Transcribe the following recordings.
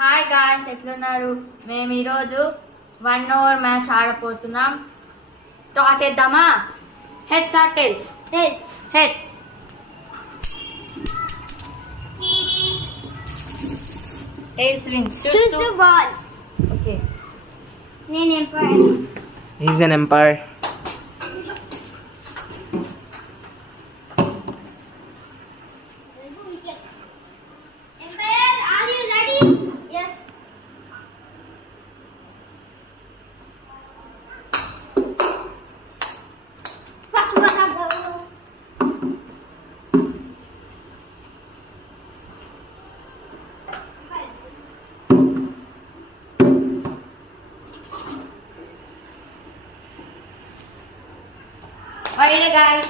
Hi guys, ఎట్లున్నారు? మేము ఈరోజు 1 ఓవర్ మ్యాచ్ ఆడపోతున్నాం. టాస్ వేద్దామా? Heads or tails? Heads. Heads. Tails wins. Choose the ball. Okay. నేను umpire. He's an empire. Empire, are you ready? Yes. Why guys?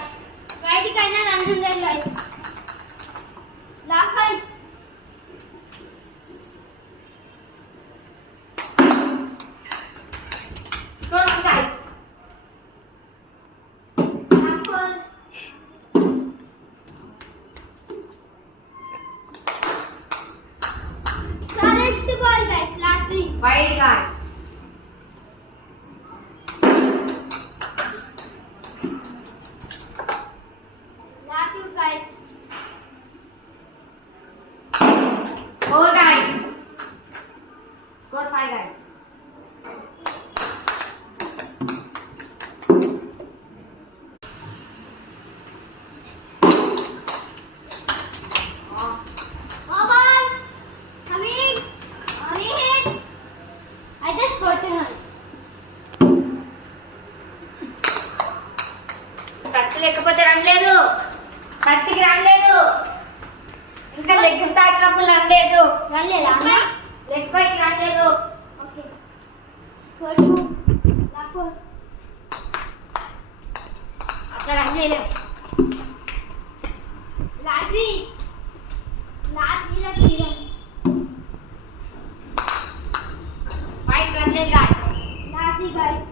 Right కైనా రన్ ఉండాలి guys. Last one. Score on guys. Last one. Correct the ball guys. Last three. Why guys? Last two guys. Four guys. Score 5 guys. Ball. Coming. Hit. I just got it. Touch లేకపోతే రన్ లేదు. టచ్కి రన్ లేదు. ఇంకా లెగ్ తాకినప్పుడు రన్ లేదు. రన్ లేదా అన్న? లెగ్ పైకి రన్ లేదు. Okay. Third two. Last four. అట్లా రన్ చేయలేము. Last three. Last three runs. 5 రన్ లేదు guys. Last three guys.